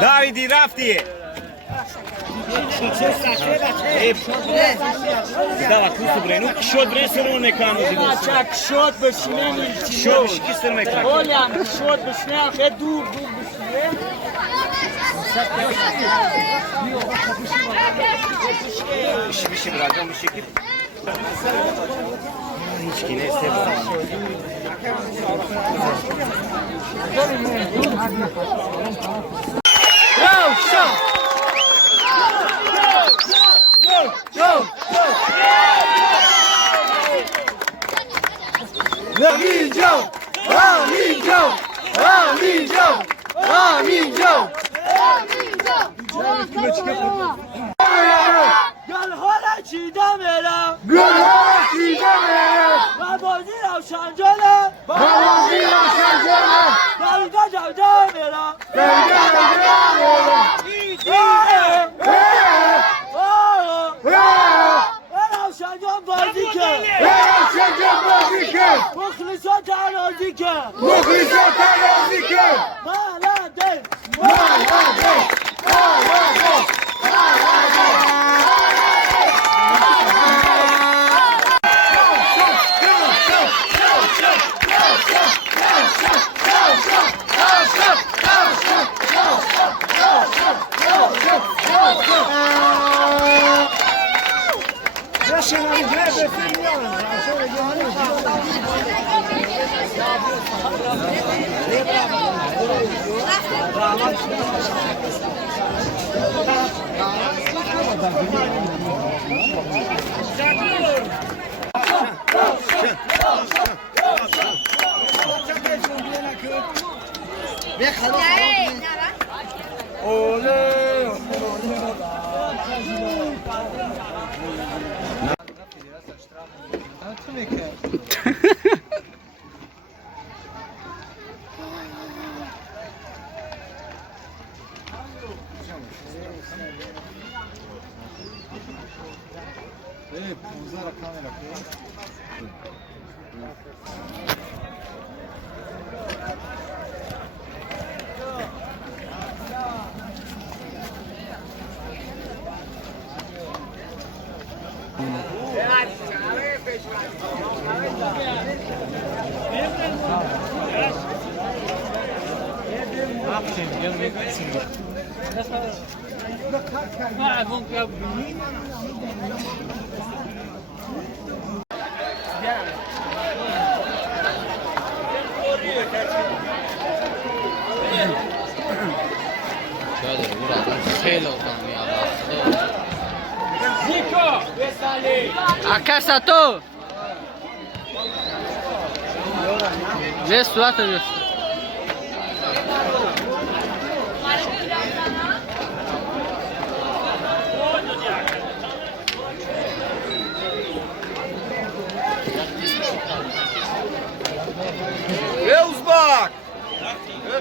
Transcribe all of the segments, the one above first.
Davidi rafti. Dava tu su bre, nu kšot bre se nu nekanu zidu. Čak kšot bešine ni Kšot škisar mekanu. Olham, kšot bešine, é dur bešine. Bir şey bırakacağım bu şekil. Hiç ki neyse. Go, show! Amigo! Amigo! Amigo! Amigo! Gel hala çiğdem verem. Gönül çiğdemeye! Babazi avşancana. Babası yaşayacağına! Davida cavcam verem. Ben avşancam bazike. Muhlisa tanazike. Malade. Şöyle buradan sel olsam ya. Zico, Vesali. Acá Sato. Vê suata vê. Uzbak!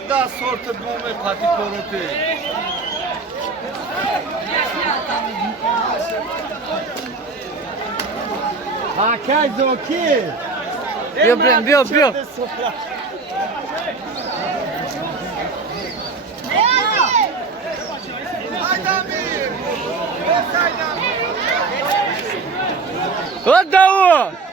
Da sortă nume paticorote. Hakan Zoki. Viu, Breno, viu, viu? Ô, Daú!